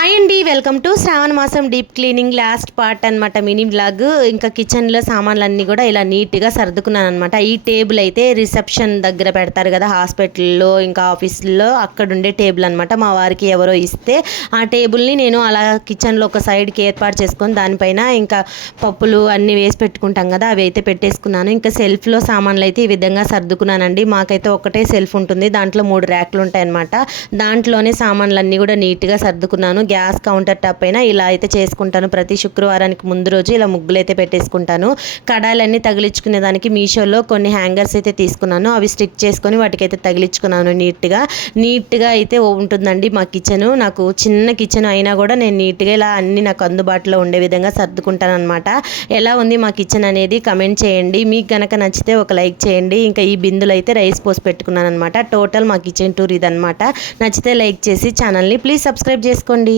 Hi అండి, welcome to శ్రావణ మాసం deep cleaning last part అనమాట. Mini blog. ఇంకా కిచెన్లో సామాన్లన్నీ కూడా ఇలా నీట్గా సర్దుకున్నాను అనమాట. ఈ టేబుల్ అయితే రిసెప్షన్ దగ్గర పెడతారు కదా, హాస్పిటల్లో ఇంకా ఆఫీసుల్లో, అక్కడ ఉండే టేబుల్ అనమాట. మా వారికి ఎవరో ఇస్తే ఆ టేబుల్ని నేను అలా కిచెన్లో ఒక సైడ్కి ఏర్పాటు చేసుకొని దానిపైన ఇంకా పప్పులు అన్నీ వేసి పెట్టుకుంటాం కదా, అవి అయితే పెట్టేసుకున్నాను. ఇంకా సెల్ఫ్లో సామాన్లు అయితే ఈ విధంగా సర్దుకున్నానండి. మాకైతే ఒకటే సెల్ఫ్ ఉంటుంది, దాంట్లో 3 ర్యాక్లు ఉంటాయి అనమాట. దాంట్లోనే సామాన్లన్నీ కూడా నీట్గా సర్దుకున్నాను. గ్యాస్ కౌంటర్ టాప్ పైన ఇలా అయితే చేసుకుంటాను. ప్రతి శుక్రవారానికి ముందు రోజు ఇలా ముగ్గులు అయితే పెట్టేసుకుంటాను. కడాయిలన్నీ తగిలించుకునే దానికి మీషోలో కొన్ని హ్యాంగర్స్ అయితే తీసుకున్నాను. అవి స్టిక్ చేసుకొని వాటికైతే తగిలించుకున్నాను. నీట్గా అయితే ఉంటుందండి మా కిచెను. నాకు చిన్న కిచెన్ అయినా కూడా నేను నీట్గా ఇలా అన్ని నాకు అందుబాటులో ఉండే విధంగా సర్దుకుంటాను అనమాట. ఎలా ఉంది మా కిచెన్ అనేది కమెంట్ చేయండి. మీకు కనుక నచ్చితే ఒక లైక్ చేయండి. ఇంకా ఈ బిందులు అయితే రైస్ పోసి పెట్టుకున్నాను అనమాట. టోటల్ మా కిచెన్ టూర్ ఇదనమాట. నచ్చితే లైక్ చేసి ఛానల్ని ప్లీజ్ సబ్స్క్రైబ్ చేసుకోండి.